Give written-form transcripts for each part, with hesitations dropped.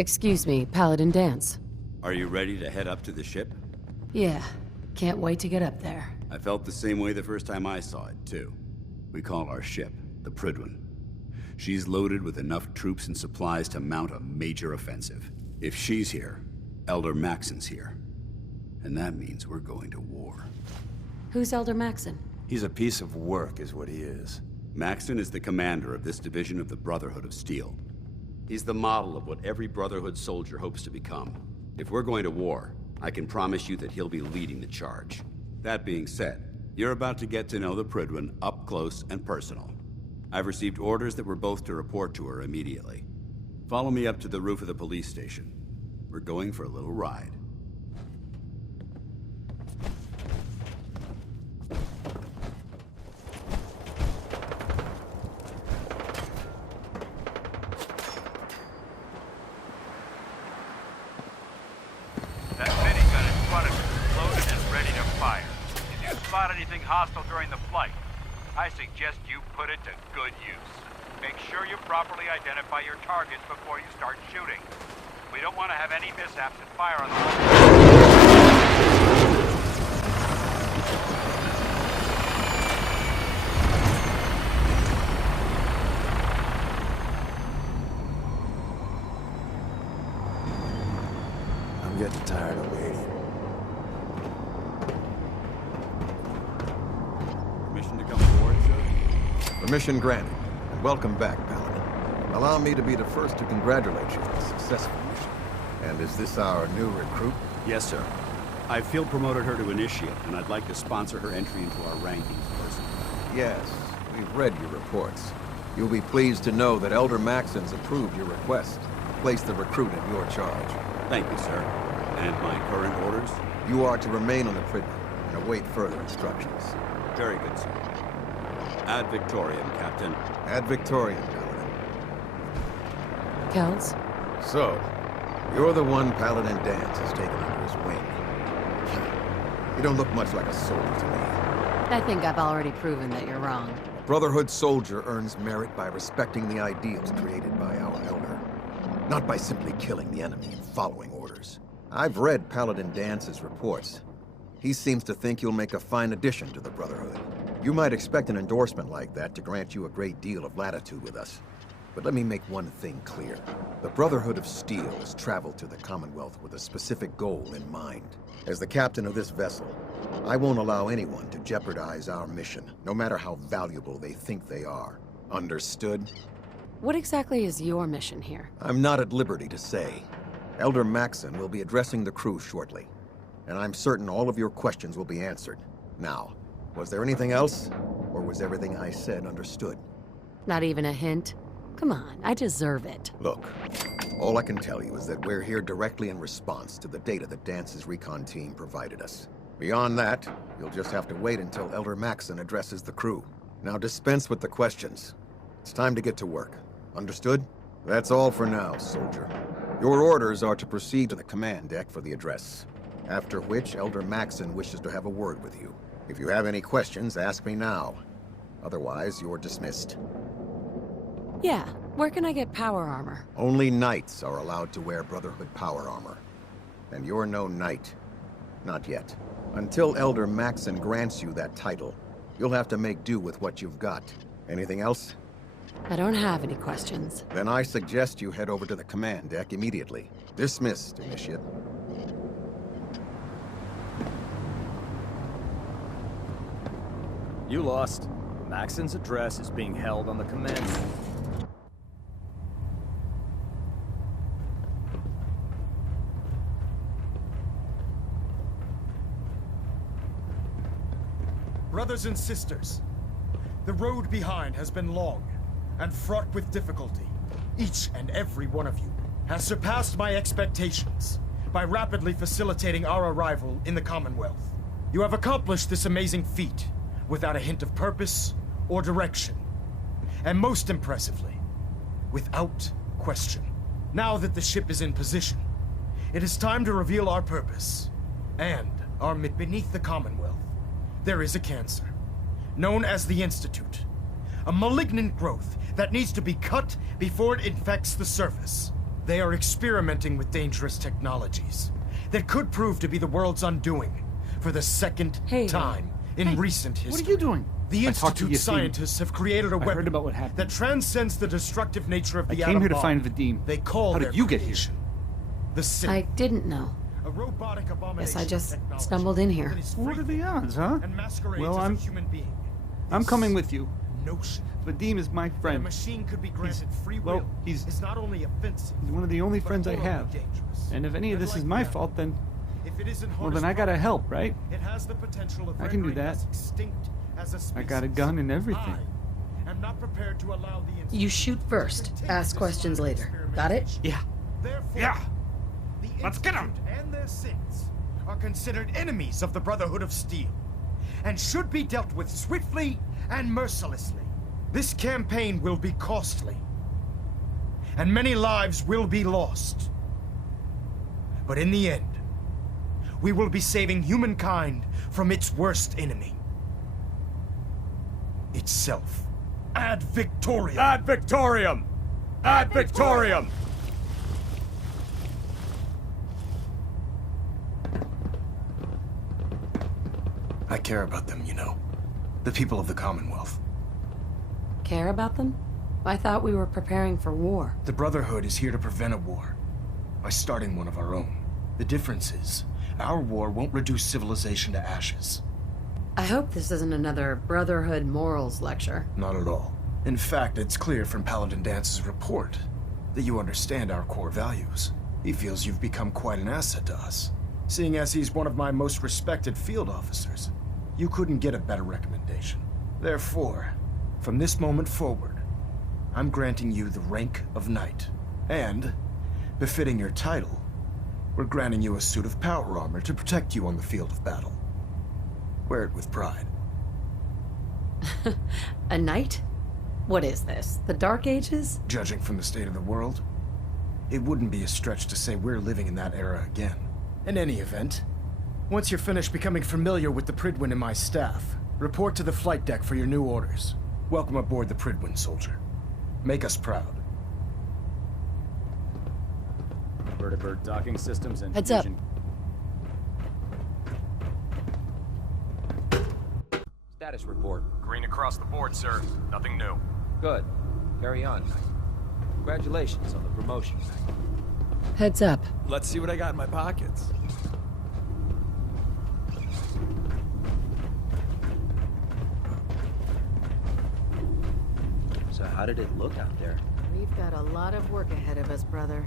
Excuse me, Paladin Dance. Are you ready to head up to the ship? Yeah, can't wait to get up there. I felt the same way the first time I saw it, too. We call our ship the Prydwen. She's loaded with enough troops and supplies to mount a major offensive. If she's here, Elder Maxon's here. And that means we're going to war. Who's Elder Maxon? He's a piece of work, is what he is. Maxon is the commander of this division of the Brotherhood of Steel. He's the model of what every Brotherhood soldier hopes to become. If we're going to war, I can promise you that he'll be leading the charge. That being said, you're about to get to know the Prydwen up close and personal. I've received orders that we're both to report to her immediately. Follow me up to the roof of the police station. We're going for a little ride. That minigun in front of you is loaded and ready to fire. If you spot anything hostile during the flight, I suggest you put it to good use. Make sure you properly identify your targets before you start shooting. We don't want to have any mishaps and fire on the whole. I'm getting tired of waiting. Permission to come aboard, sir? Permission granted. And welcome back, Paladin. Allow me to be the first to congratulate you on a successful mission. And is this our new recruit? Yes, sir. I field promoted her to initiate, and I'd like to sponsor her entry into our rankings personally. Yes, we've read your reports. You'll be pleased to know that Elder Maxon's approved your request to place the recruit in your charge. Thank you, sir. And my current orders? You are to remain on the Prydwen and await further instructions. Very good, sir. Ad Victoriam, Captain. Ad Victoriam, Paladin. Kells? So, you're the one Paladin Dance has taken under his wing. You don't look much like a soldier to me. I think I've already proven that you're wrong. A Brotherhood soldier earns merit by respecting the ideals created by our Elder, not by simply killing the enemy and following orders. I've read Paladin Dance's reports. He seems to think you'll make a fine addition to the Brotherhood. You might expect an endorsement like that to grant you a great deal of latitude with us. But let me make one thing clear. The Brotherhood of Steel has traveled to the Commonwealth with a specific goal in mind. As the captain of this vessel, I won't allow anyone to jeopardize our mission, no matter how valuable they think they are. Understood? What exactly is your mission here? I'm not at liberty to say. Elder Maxon will be addressing the crew shortly, and I'm certain all of your questions will be answered. Now, was there anything else? Or was everything I said understood? Not even a hint? Come on, I deserve it. Look, all I can tell you is that we're here directly in response to the data that Dance's recon team provided us. Beyond that, you'll just have to wait until Elder Maxon addresses the crew. Now dispense with the questions. It's time to get to work. Understood? That's all for now, soldier. Your orders are to proceed to the command deck for the address. After which, Elder Maxon wishes to have a word with you. If you have any questions, ask me now. Otherwise, you're dismissed. Yeah, where can I get power armor? Only knights are allowed to wear Brotherhood power armor. And you're no knight. Not yet. Until Elder Maxon grants you that title, you'll have to make do with what you've got. Anything else? I don't have any questions. Then I suggest you head over to the command deck immediately. Dismissed, Initiate. You lost. Maxon's address is being held on the command deck. Brothers and sisters, the road behind has been long and fraught with difficulty. Each and every one of you has surpassed my expectations by rapidly facilitating our arrival in the Commonwealth. You have accomplished this amazing feat without a hint of purpose or direction. And most impressively, without question. Now that the ship is in position, it is time to reveal our purpose and our beneath the Commonwealth. There is a cancer, known as the Institute. A malignant growth that needs to be cut before it infects the surface. They are experimenting with dangerous technologies that could prove to be the world's undoing for the second Hey. time in recent history. What are you doing? The I talked to Institute Yassine. scientists have created a I weapon heard about what happened. that transcends the destructive nature of I the came atom here to bomb. find Vadim. They call How their did you get here? creation the Sith, I didn't know. a robotic abomination. Guess I just of technology stumbled in here. that is What are free the odds, huh? and masquerades Well, as I'm a human being. I'm This coming with you. notion Vadim is my that a friend. machine could be granted free will well, he's is not only offensive, He's one of the only but friends I morally have. dangerous. And if any of this is like my them, fault, then if it isn't well, then I harnessed gotta properly, help, right? It has the potential of I can do rendering that. us extinct as a species. I got a gun and everything. I am not prepared to allow the You Institute shoot to first, continue ask this questions line of later. Got it? experimentation. Yeah. Therefore, Yeah. the Let's get 'em. Institute and their sins are considered enemies of the Brotherhood of Steel and should be dealt with swiftly and mercilessly. This campaign will be costly, and many lives will be lost. But in the end, we will be saving humankind from its worst enemy. Itself. Ad Victoriam! Ad Victoriam! Ad Victoriam! I care about them, you know. The people of the Commonwealth. Care about them? I thought we were preparing for war. The Brotherhood is here to prevent a war by starting one of our own. The difference is, our war won't reduce civilization to ashes. I hope this isn't another Brotherhood morals lecture. Not at all. In fact, it's clear from Paladin Dance's report that you understand our core values. He feels you've become quite an asset to us. Seeing as he's one of my most respected field officers, you couldn't get a better recommendation. Therefore, from this moment forward, I'm granting you the rank of Knight. And, befitting your title, we're granting you a suit of power armor to protect you on the field of battle. Wear it with pride. A knight? What is this? The Dark Ages? Judging from the state of the world, it wouldn't be a stretch to say we're living in that era again. In any event, once you're finished becoming familiar with the Pridwin and my staff, report to the flight deck for your new orders. Welcome aboard the Pridwin, soldier. Make us proud. Vertibird docking systems and Heads up. fusion. Status report. Green across the board, sir. Nothing new. Good. Carry on, Knight. Congratulations on the promotion, Knight. Heads up. Let's see what I got in my pockets. So how did it look out there? We've got a lot of work ahead of us, brother.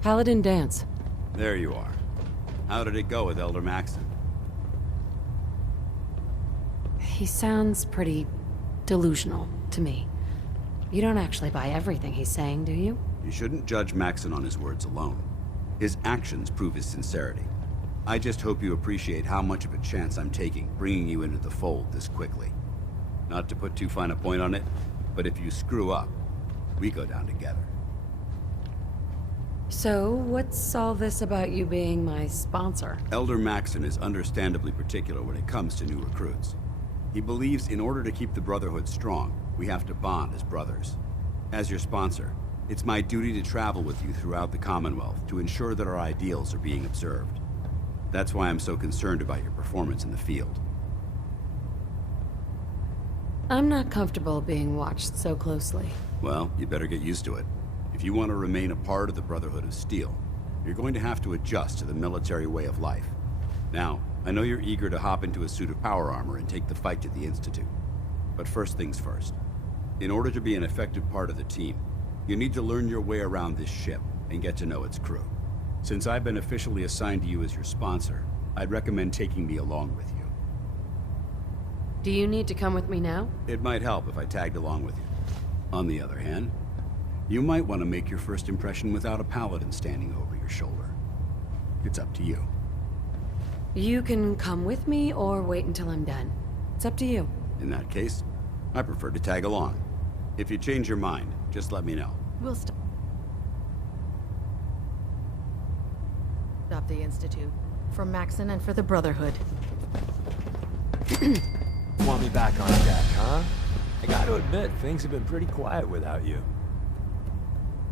Paladin Dance. There you are. How did it go with Elder Maxon? He sounds pretty delusional to me. You don't actually buy everything he's saying, do you? You shouldn't judge Maxon on his words alone. His actions prove his sincerity. I just hope you appreciate how much of a chance I'm taking bringing you into the fold this quickly. Not to put too fine a point on it, but if you screw up, we go down together. So, what's all this about you being my sponsor? Elder Maxon is understandably particular when it comes to new recruits. He believes in order to keep the Brotherhood strong, we have to bond as brothers. As your sponsor, it's my duty to travel with you throughout the Commonwealth to ensure that our ideals are being observed. That's why I'm so concerned about your performance in the field. I'm not comfortable being watched so closely. Well, you better get used to it. If you want to remain a part of the Brotherhood of Steel, you're going to have to adjust to the military way of life. Now, I know you're eager to hop into a suit of power armor and take the fight to the Institute. But first things first. In order to be an effective part of the team, you need to learn your way around this ship and get to know its crew. Since I've been officially assigned to you as your sponsor, I'd recommend taking me along with you. Do you need to come with me now? It might help if I tagged along with you. On the other hand, you might want to make your first impression without a paladin standing over your shoulder. It's up to you. You can come with me or wait until I'm done. It's up to you. In that case, I prefer to tag along. If you change your mind, just let me know. We'll stop the Institute. For Maxon and for the Brotherhood. Want me back on deck, huh? I gotta admit, things have been pretty quiet without you.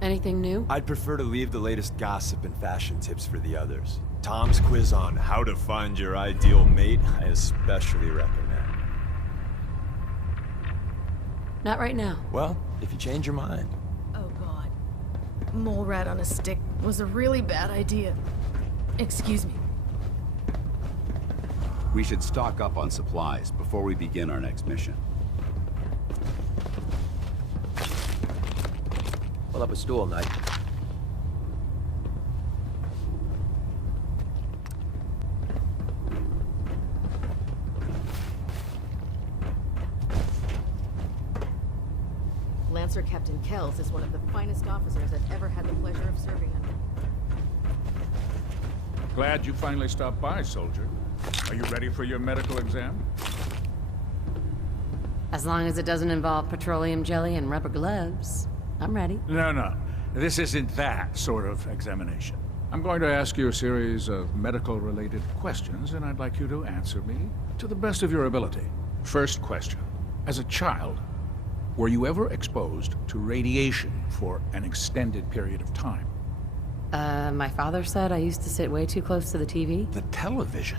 Anything new? I'd prefer to leave the latest gossip and fashion tips for the others. Tom's quiz on how to find your ideal mate, I especially recommend. Not right now. Well, if you change your mind. Oh god. Mole rat on a stick was a really bad idea. Excuse me. We should stock up on supplies before we begin our next mission. Pull up a stool, Knight. Lancer Captain Kells is one of the finest officers I've ever had the pleasure of serving under. Glad you finally stopped by, soldier. Are you ready for your medical exam? As long as it doesn't involve petroleum jelly and rubber gloves, I'm ready. No. This isn't that sort of examination. I'm going to ask you a series of medical-related questions, and I'd like you to answer me to the best of your ability. First question. As a child, were you ever exposed to radiation for an extended period of time? My father said I used to sit way too close to the TV. The television?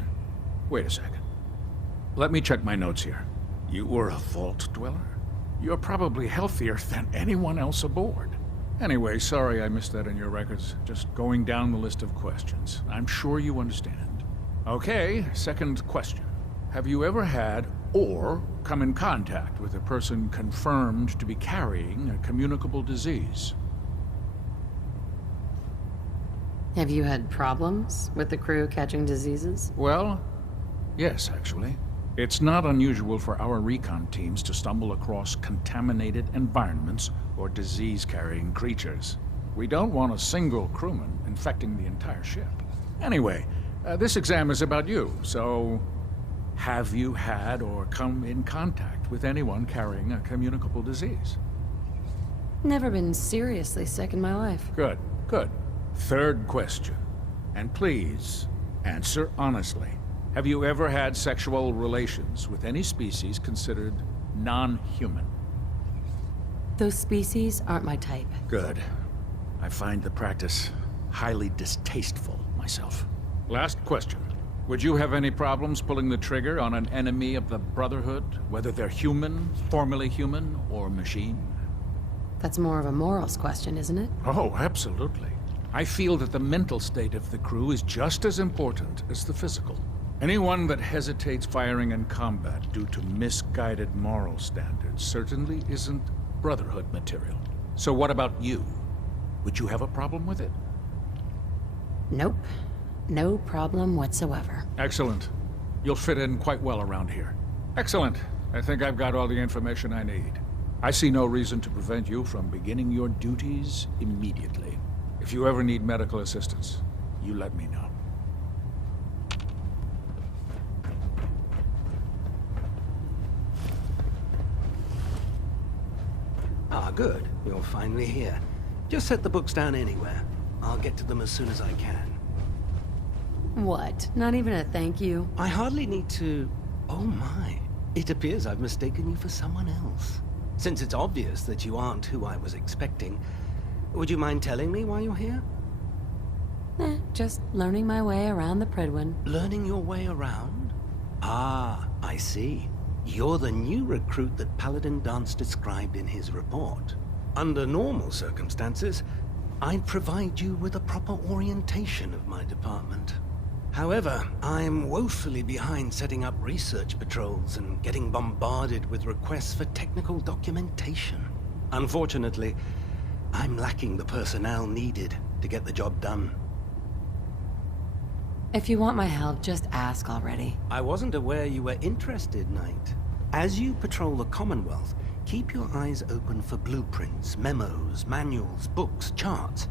Wait a second. Let me check my notes here. You were a vault dweller? You're probably healthier than anyone else aboard. Anyway, sorry I missed that in your records. Just going down the list of questions. I'm sure you understand. Okay, second question. Have you ever had or come in contact with a person confirmed to be carrying a communicable disease? Have you had problems with the crew catching diseases? Well, yes, actually. It's not unusual for our recon teams to stumble across contaminated environments or disease-carrying creatures. We don't want a single crewman infecting the entire ship. Anyway, this exam is about you, so have you had or come in contact with anyone carrying a communicable disease? Never been seriously sick in my life. Good. Third question. And please, answer honestly. Have you ever had sexual relations with any species considered non-human? Those species aren't my type. Good. I find the practice highly distasteful myself. Last question. Would you have any problems pulling the trigger on an enemy of the Brotherhood, whether they're human, formerly human, or machine? That's more of a morals question, isn't it? Oh, absolutely. I feel that the mental state of the crew is just as important as the physical. Anyone that hesitates firing in combat due to misguided moral standards certainly isn't Brotherhood material. So what about you? Would you have a problem with it? Nope. No problem whatsoever. Excellent. You'll fit in quite well around here. Excellent. I think I've got all the information I need. I see no reason to prevent you from beginning your duties immediately. If you ever need medical assistance, you let me know. Ah, good. You're finally here. Just set the books down anywhere. I'll get to them as soon as I can. What? Not even a thank you? I hardly need to... Oh my. It appears I've mistaken you for someone else. Since it's obvious that you aren't who I was expecting, would you mind telling me why you're here? Just learning my way around the Pridwin. Learning your way around? Ah, I see. You're the new recruit that Paladin Dance described in his report. Under normal circumstances, I'd provide you with a proper orientation of my department. However, I'm woefully behind setting up research patrols and getting bombarded with requests for technical documentation. Unfortunately, I'm lacking the personnel needed to get the job done. If you want my help, just ask already. I wasn't aware you were interested, Knight. As you patrol the Commonwealth, keep your eyes open for blueprints, memos, manuals, books, charts.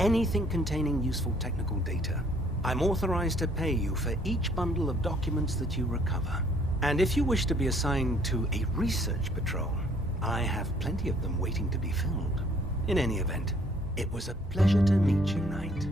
Anything containing useful technical data. I'm authorized to pay you for each bundle of documents that you recover. And if you wish to be assigned to a research patrol, I have plenty of them waiting to be filled. In any event, it was a pleasure to meet you, Knight.